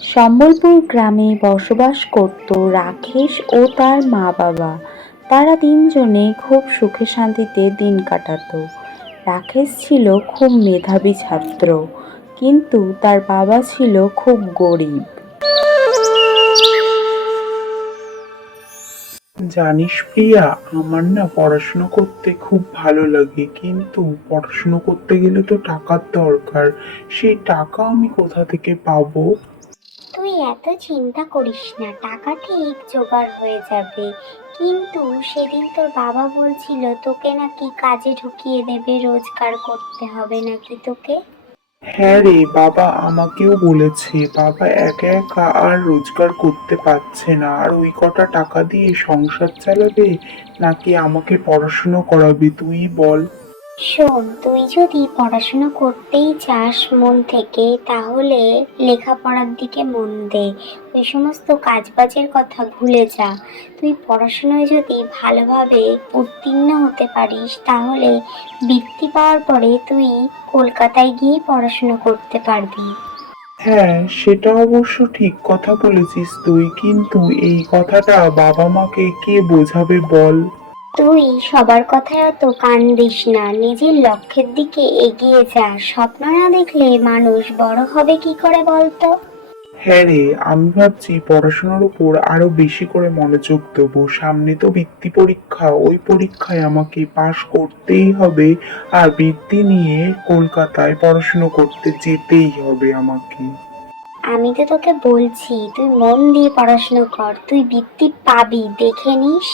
সম্বলপুর গ্রামে বসবাস করত রাকেশ ও তার মা-বাবা। তারা তিনজনে খুব সুখে শান্তিতে দিন কাটাতো। রাকেশ ছিল খুব মেধাবী ছাত্র, কিন্তু তার বাবা ছিল খুব গরিব। জানিস প্রিয়া, আমার না পড়াশুনো করতে খুব ভালো লাগে, কিন্তু পড়াশুনো করতে গেলে তো টাকার দরকার। সেই টাকা আমি কোথা থেকে পাবো? তুই এত চিন্তা করিস না, টাকা ঠিক জোগাড় হয়ে যাবে। কিন্তু সেদিন তোর বাবা বলছিল তোকে নাকি কাজে ঢুকিয়ে দেবে, রোজগার করতে হবে নাকি তোকে। হ্যাঁ রে, বাবা আমাকেও বলেছে। বাবা একা একা আর রোজগার করতে পারছে না, আর ওই কটা টাকা দিয়ে সংসার চালাবে নাকি আমাকে পড়াশুনো করাবে, তুই বল। শোন, তুই যদি পড়াশোনা করতেই চাস মন থেকে, তাহলে লেখাপড়ার দিকে মন দে। ওই সমস্ত কাজবাজের কথা ভুলে যা। তুই পড়াশোনায় যদি ভালোভাবে উত্তীর্ণ হতে পারিস, তাহলে বৃত্তি পাওয়ার পরে তুই কলকাতায় গিয়ে পড়াশোনা করতে পারবি। হ্যাঁ, সেটা অবশ্য ঠিক কথা বলেছিস তুই, কিন্তু এই কথাটা বাবা মাকে কে বোঝাবে বল। তুই সবার কথায় অত কান দিস না, নিজের লক্ষ্যের দিকে এগিয়ে যা। স্বপ্ন না দেখলে মানুষ বড় হবে কি করে বলতো। হ্যাঁ রে, আমি ভাবছি পড়াশোনার উপর আরো বেশি করে মনোযোগ দেবো। সামনে তো বৃত্তি পরীক্ষা, ওই পরীক্ষায় আমাকে পাশ করতেই হবে, আর বৃত্তি নিয়ে কলকাতায় পড়াশোনা করতে যেতেই হবে আমাকে। আমি তো তোকে বলছি তুই মন দিয়ে পড়াশোনা কর, তুই বৃত্তি পাবি, দেখে নিস।